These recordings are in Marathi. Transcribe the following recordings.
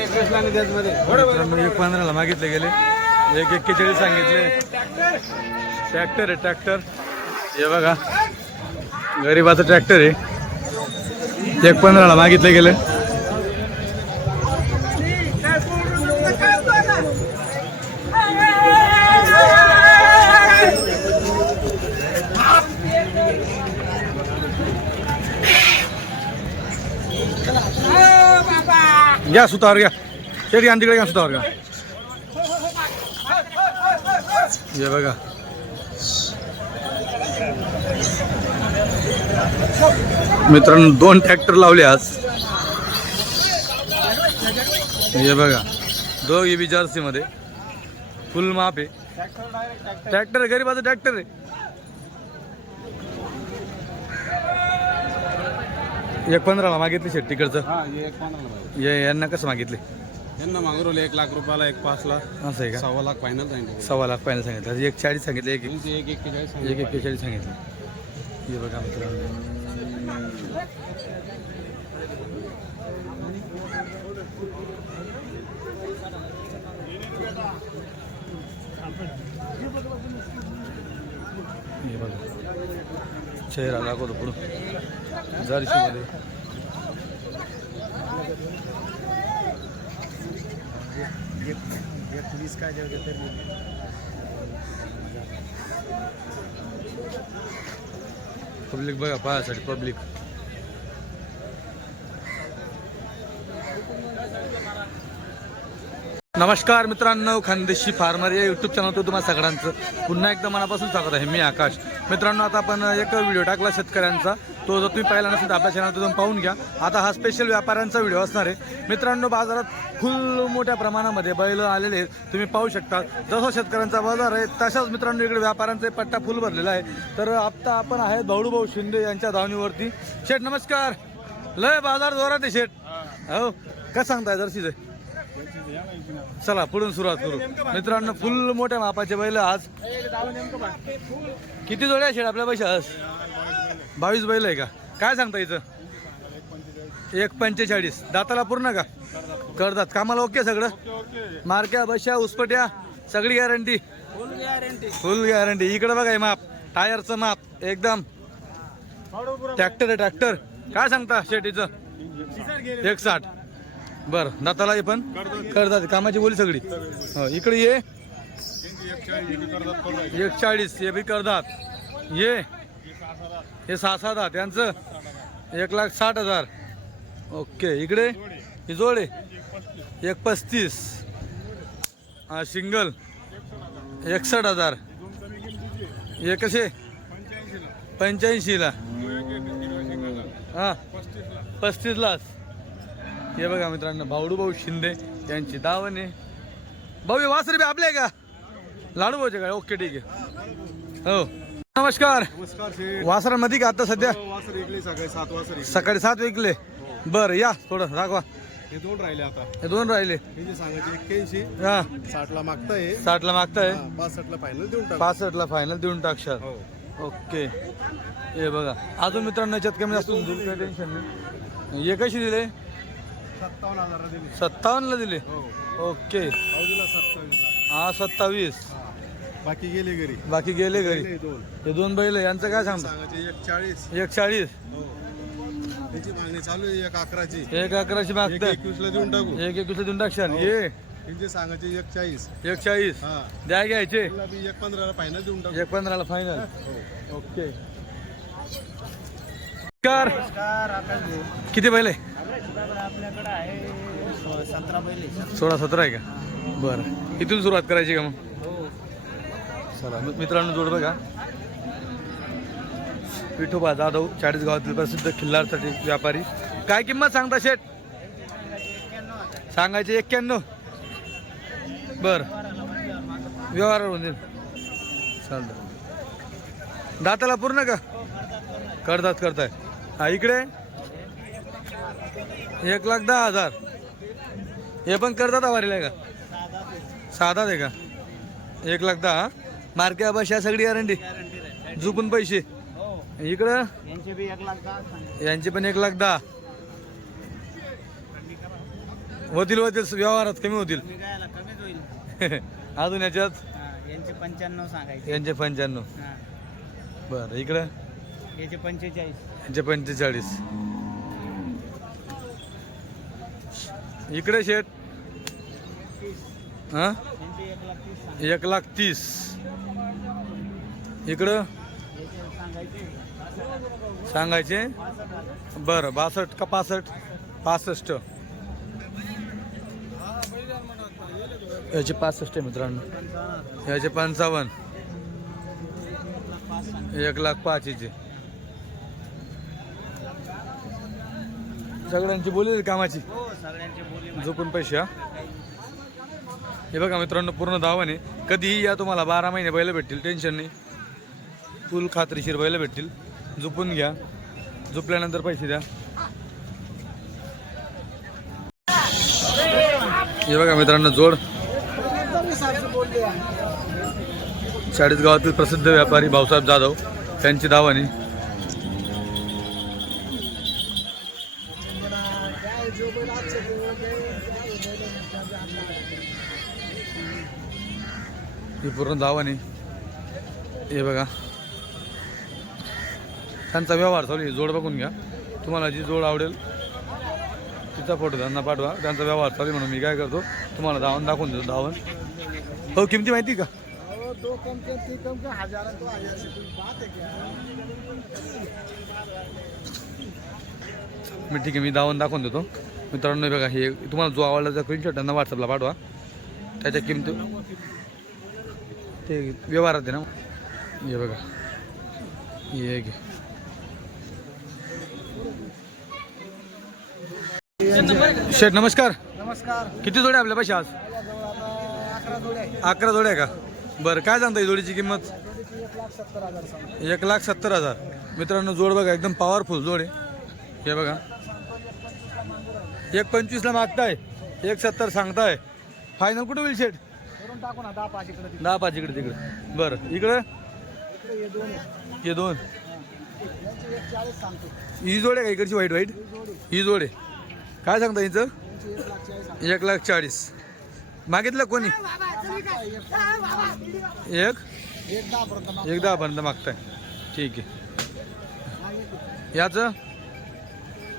एक पंधराला मागितले गेले. एक एक्केचाळीस सांगितले. ट्रॅक्टर आहे ट्रॅक्टर. हे बघा गरीबाचं ट्रॅक्टर आहे. एक पंधराला मागितले गेले. घ्या सुतावर घ्या ते घ्या तिकडे घ्या सुतावर घ्या हे बघा. मित्रांनो दोन ट्रॅक्टर लावले आज. हे बघा. दो बी जर्सी मध्ये. फुल माप आहे. ट्रॅक्टर आहे गरीबाचं ट्रॅक्टर आहे. एक पंधराला मागितली शेट तिकडचं? हा हे एक पानाला पाहिजे. ये यांना कसं मागितले? यांना मागवले एक लाख रुपयाला एक पाच लाख असं आहे का? सव्वा लाख फायनल सांगितलं. सव्वा लाख पाहिजे सांगितलं. एक चाळीस सांगितले एक त्यांचे एक एक्केचाळीस एक सांगितलं. एक्केचाळीस सांगितले. हे बघा मित्रांनो. हे बघा. चेहरा दाखवतो पुढं. जर्शीमध्ये पब्लिक बघा पाहासाठी पब्लिक नमस्कार मित्रांनो खानदेशी फार्मर या युट्यूब चॅनलवर तुम्हाला सगळ्यांचं पुन्हा एकदा मनापासून स्वागत आहे. मी आकाश. मित्रांनो आता आपण एक व्हिडिओ टाकला शेतकऱ्यांचा. तो जर तुम्ही पाहिला नसेल तर आपल्या चॅनल जाऊन पाहून घ्या. आता हा स्पेशल व्यापाऱ्यांचा व्हिडिओ असणार आहे. मित्रांनो बाजारात फुल मोठ्या प्रमाणामध्ये बैल आलेले आहेत. तुम्ही पाहू शकता. जसं शेतकऱ्यांचा बाजार आहे तशाच मित्रांनो इकडे व्यापाऱ्यांचा एक पट्टा फुल भरलेला आहे. तर आता आपण आहे भाऊ शिंदे यांच्या धावणीवरती. शेठ नमस्कार. लय बाजार जोरात आहे शेठ. हो. काय सांगताय जर्सीचे चला पुढून सुरुवात करू. मित्रांनो फुल मोठ्या मापाचे बैल आज. किती जोड्या शेठ आपल्या पैशास बावीस बैल आहे का? काय सांगता इथं? एक पंचेचाळीस. दाताला पूर्ण का? करतात कामाला ओके सगळं? मारक्या बशा उसपट्या सगळी गॅरंटी फुल गॅरंटी इकडे बघा माप टायरचं माप एकदम. ट्रॅक्टर आहे ट्रॅक्टर काय सांगता शेटीचं? एक साठ बर दाताला पण करतात कामाची बोली सगळी. हो इकडे ये. एक चाळीस हे बी करतात ये. हे सहा सात आहात यांचं एक लाख साठ हजार. ओके इकडे? ही जोडे? एक पस्तीस. हा सिंगल. एकसठ हजार. हे कसे? पंच्याऐंशीला. हा पस्तीसलाच हे बघा मित्रांनो भाऊडू भाऊ शिंदे यांची दावण आहे. भाऊ वासरे बी आपले आहे का? लाडू भाऊचे काय? ओके ठीक आहे. हो. नमस्कार. नमस्कार शेठ. वासरांमध्ये का आता सध्या? वासर इकले सकाळी सात वासर इकले. सकाळी सात विकले. बरं या थोडं दाखवा. हे दोन राहिले आता. हे दोन राहिले. हे जे सांगायचे एक्क्याऐंशी. हा. साठला मागताय. साठला मागताय. पासष्टला फायनल देऊन टाक. पासष्टला फायनल देऊन टाकशाल. हो. ओके. हे बघा. अजून मित्रांनो याच्यात कमी जास्त होऊन जाईल, काही टेन्शन नाही. हे कशी दिले? सत्तावन्न हजार दिले. सत्तावन्नला दिले? हो. ओके. अवधीला सत्तावीसला हा सत्तावीस. हा. बाकी गेले घरी. बाकी गेले घरी. हे दोन. हे दोन बैल यांचं काय सांगता? सांगायचे एक चाळीस एक चाळीस हो. त्याची मागणी चालू आहे एक अकराची. एक अकराशे एक एकवीसला देऊन टाकू. एक एकवीस देऊन टाकशाल. हो. ये. त्यांचे सांगायचे एक चाळीस एक चाळीस हा. द्या घ्यायचे. तुला एक पंधराला फायनल देऊन टाकू. एक पंधराला फायनल हो. ओके. कार किती बैल आहे? आपल्याकडे आहे सतरा बैल सोळा सतरा आहे का? बरं. इथून सुरुवात करायची का मग? चला मित्रांनो जोड बघा. विठोबा जाधव चाळीस गावातील प्रसिद्ध खिल्लारसाठी व्यापारी. काय किंमत सांगता शेठ? सांगायचे एक्क्याण्णव. बर. व्यवहार होऊन जाईल चालतं दाताला पूर्ण का? करतात करताय. हा इकडे. एक लाख दहा हजार. हे पण करतात वारीला का? साधा आहे का? एक लाख दहा मार्के बशा सगळी गॅरंटी झुकून पैसे. इकडं? यांचे पण एक लाख दहा. होतील होतील व्यवहारात कमी होतील. अजून याच्यात? यांचे पंच्याण्णव सांगायचे. यांचे पंच्याण्णव. बरं इकडं? याचे पंचेचाळीस. यांचे पंचेचाळीस. इकडे शेट हां? एक लाख तीस. इकडं? याचे सांगायचे. बरं बासष्ट का पासष्ट? पासष्ट. याचे पासष्ट आहे मित्रांनो. याचे पंचावन्न. एक लाख पाच याचे सगळ्यांची बोलेल कामाची? हो बोली. झोपून पैसे हा? हे बघा मित्रांनो पूर्ण दावाने कधीही या तुम्हाला बारा महिने बैल भेटतील टेन्शन नाही. फुल खात्रीशीर बैल भेटतील. झोपून घ्या. झोपल्यानंतर पैसे द्या. हे बघा मित्रांनो जोड. चाळीस गावातील प्रसिद्ध व्यापारी भाऊसाहेब जाधव त्यांची दावाने पूर्ण दावाने हे बघा. त्यांचा व्यवहार चालू आहे. जोड बघून घ्या. तुम्हाला जी जोड आवडेल तिचा फोटो त्यांना पाठवा. त्यांचा व्यवहार चालू आहे म्हणून मी काय करतो तुम्हाला धावून दाखवून देतो धावून. हो किमती माहिती का? मी ठीक आहे मी दावून दाखवून देतो. मित्रांनो बघा हे तुम्हाला जो आवडला त्या स्क्रीनशॉट त्यांना व्हॉट्सअपला पाठवा. त्याच्या किमती ते व्यवहारात आहे ना. हे बघा. हे घे शेठ नमस्कार. नमस्कार. किती जोड्या आपल्या पैसे आज? अकरा जोड्या आहे का? बरं काय सांगता ही जोडीची किंमत? एक लाख सत्तर हजार. सांग एक लाख सत्तर हजार मित्रांनो जोड बघा एकदम पॉवरफुल जोड आहे. हे बघा. एक पंचवीसला मागताय एक सत्तर सांगताय. फायनल कुठं होईल शेठ? टाकू ना दहा पाच इकडे तिकडे. दहा पाच इकडे तिकडे. बरं इकडं? इकडे हे दोन आहे. हे दोन. यांची एक चाळीस सांगतो. ही जोड आहे का इकडची वाईट वाईट ही जोडी. ही जोड आहे. काय सांगता हिचं? यांची एक लाख चाळीस सांगतो. एक लाख चाळीस. मागितलं कोणी? एक. एक? दहा पर्यंत मागतो. एक दहापर्यंत मागताय. ठीक आहे. याचं?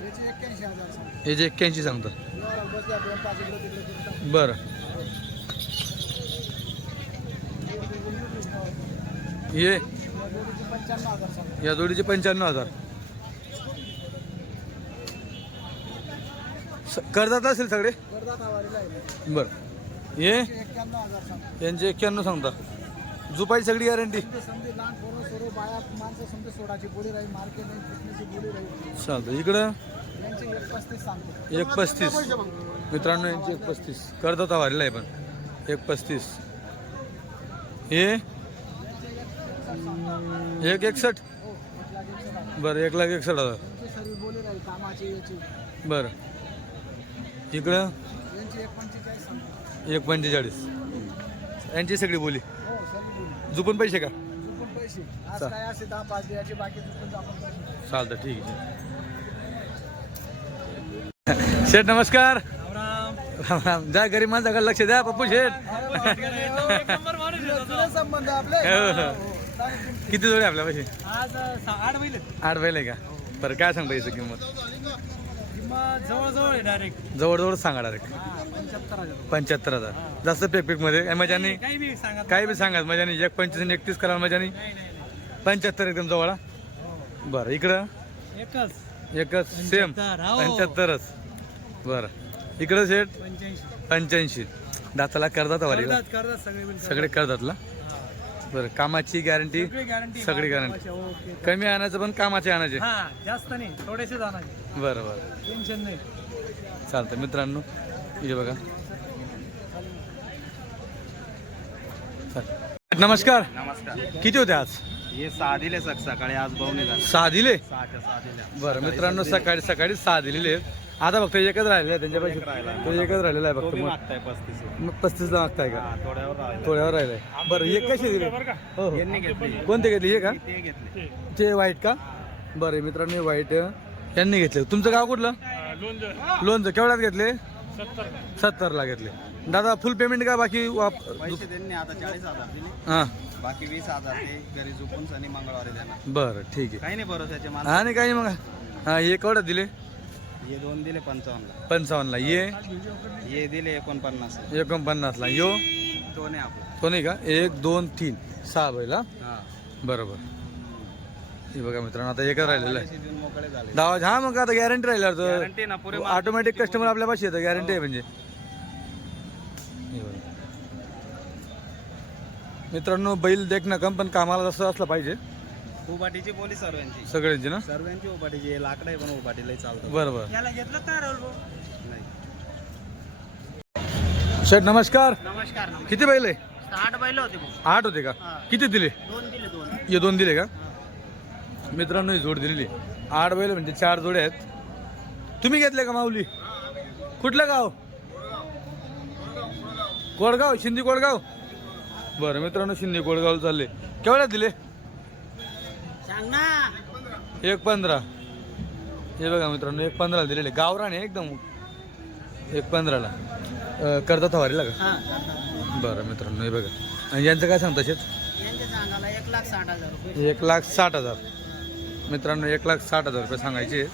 याची एक्क्याऐंशी हजार सांगतो. हे जे एक्क्याऐंशी सांगतं. व्यवहारात बसल्या दोन पाच इकडे तिकडे करून टाकू. बरं. ये. या जोडीचे पंच्याण्णव हजार. कर्जात असेल सगळे? बर. ये? यांचे एक्क्याण्णव सांगता. जुपाई सगळी गॅरंटी चालतं इकडं? एक पस्तीस मित्रांनो यांची एक पस्तीस कर्जात वाढलेला आहे पण. एक पस्तीस हे एक एकसष्ट एक लाख एकशे दहा. बरं एक लाख एकसष्ट हजार. बरं. इकडं? एक पंचेचाळीस. यांची सगळी बोली. झुपून पैसे का? चालतं ठीक आहे. शेठ नमस्कार. राम राम. जा गरीब माणसाकडे लक्ष द्या पप्पू शेठ. संबंध आपले हो, हो. किती जोडे आपल्या पैसे? आज आठ महिने आठ बैल आहे का? बरं काय सांगता याचं किंमत? किंमत जवळजवळ डायरेक्ट जवळजवळ सांगा डायरेक्ट पंच्याहत्तर हजार. पंच्याहत्तर हजार. जास्त पेक पेकमध्ये मजाने काही बी सांगा. काही बी सांगा. मजाने एक पंचवीस आणि एकतीस करा मजाने पंच्याहत्तर एकदम जवळ हा? बरं इकडं? एकच. एकच सेम. हो. पंच्याहत्तरच. बरं. इकडं सेट? पंच्याऐंशी. पंच्याऐंशी. दाताला करतात वाली? करतात सगळे बिल. सगळे बरं कामाची गॅरंटी गॅरंटी सगळी गॅरंटी ओके कमी आणायचं पण कामाचे आणायचे. हा जास्त नाही थोडेसे बरं बरं. टेन्शन नाही. चालतं मित्रांनो इथे बघा. चालेल. नमस्कार. नमस्कार. किती होते आज? हे सहा दिले सक सकाळी आज बहुने झाले सहा दिले सहाच्या सहा दिल्या बरं मित्रांनो सकाळी सकाळी सहा दिलेले आहेत. आता फक्त एकच राहिले आहे त्यांच्या पैसे. तो एकच राहिलेला आहे तो फक्त मग. पस्तीस मग पस्तीसला मागताय का? थोड्यावर राहिला. थोड्यावर राहिलाय. बरं एक कसे दिले? हो हो. कोणते घेतले? हे का? ते घेतले. ते वाईट का? बरं मित्रांनो वाईट यांनी घेतले. तुमचं गाव कुठलं? लोणचं. केवढ्यात घेतले? सत्तरला घेतले. दादा फुल पेमेंट का बाकी हां. बाकी वीस हजार घरी झोपून मंगळवारी देणार. बरं ठीक आहे. काही नाही माल आणि काही मग. हां हे केवढं दिले? हे दोन दिले पंचावन्नला. पंचावन्नला. ये? हे दिले एकोणपन्नास. एकोणपन्नासला. यो? तो नाही आपला. तो नाही का? एक दोन तीन. सहा बैल हा? हा. बरोबर. हे बघा मित्रांनो आता एकच राहिलेलं आहे. पैसे देऊन मोकळे झाले. दहा हा मग आता गॅरंटी राहिल्यावर Guarantee ना, पुरे तर ऑटोमॅटिक कस्टमर आपल्या पाशी येतं गॅरंटी आहे म्हणजे. हे बघा. मित्रांनो बैल देखणं कम पण कामाला जसं असलं पाहिजे. उभाटीची बोली सर्वांची. सगळ्यांची ना? सर्वांची उभाटीची लाकडं आहे पण उभाटीलाही चालतं. बरोबर याला घेतलं तर नाही. शेठ नमस्कार. नमस्कार किती बैल आहे? आठ बैल होते आठ होते का? किती दिले? दोन दिले दोन. हे दोन दिले का? मित्रांनो ही जोड दिलेली. आठ बैल म्हणजे चार जोडे आहेत. तुम्ही घेतले का माऊली? कुठलं गाव? कोडगाव शिंदी कोडगाव बरं मित्रांनो शिंदी कोडगाव चालले. केवढ्यात दिले? सांग ना. एक पंधरा. हे बघा मित्रांनो एक पंधरा दिलेले. गावरान आहे एकदम. एक पंधराला. करता थवारीला का? बरं मित्रांनो हे बघा. आणि यांचं काय सांगता शेत? यांच्या सांगायला एक लाख साठ हजार रुपये. एक लाख साठ हजार. मित्रांनो एक लाख साठ हजार रुपये सांगायचे.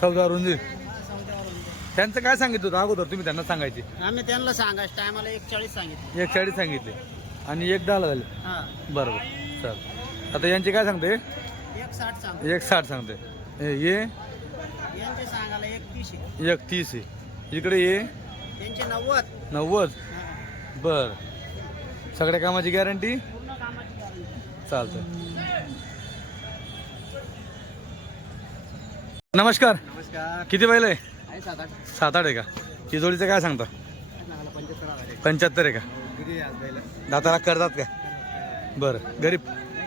चौदा रुंदी. त्यांचं काय सांगितलं होतं? अगोदर तुम्ही त्यांना सांगायचे. आम्ही त्यांना सांगायचं. टायमाला एक चाळीस सांगितले. एक चाळीस सांगितले. आणि एक दहाला झाले. हा. बरोबर. चल. आता यांचे काय सांगते? एक साठ सांग एक साठ सांगते. हे ये यांचे सांगायला एक तीस आहे. इकडे ये त्यांचे नव्वद. नव्वद? बर. सगळ्या कामाची गॅरंटी? पूर्ण कामाची गॅरंटी. चालतं नमस्कार. नमस्कार. किती बैल आहे? आहे सात आठ. सात आठ आहे का? ही जोडीचं काय सांगता? सांगायला पंच्याहत्तर हजार आहे. पंच्याहत्तर आहे का? गिरी आज बैल. दाताला करतात का बरं. गरीब.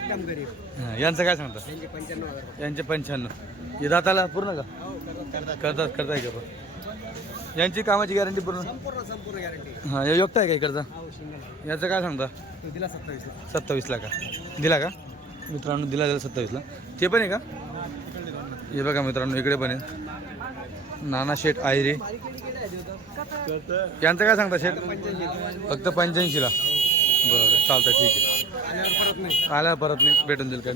एकदम गरीब हां, यांचं काय सांगता? त्यांचे पंच्याण्णव हजार यांचे पंच्याण्णव. हे दाताला पूर्ण का? हो करतात करताय का पण? यांची कामाची गॅरंटी पूर्ण? संपूर्ण संपूर्ण गॅरंटी. हां हे योग्य आहे का इकडचा? हो शिंगल याचं काय सांगता? तो दिला सत्तावीस सत्तावीसला का दिला का? मित्रांनो दिला दिला सत्तावीसला ते पण आहे का? हे बघा मित्रांनो इकडे पण आहे. नाना शेठ आयरे. यांचं काय सांगता शेठ? फक्त पंच्याऐंशीला बरं चालतं ठीक आहे. परत परत नाही. भेटून जाईल काय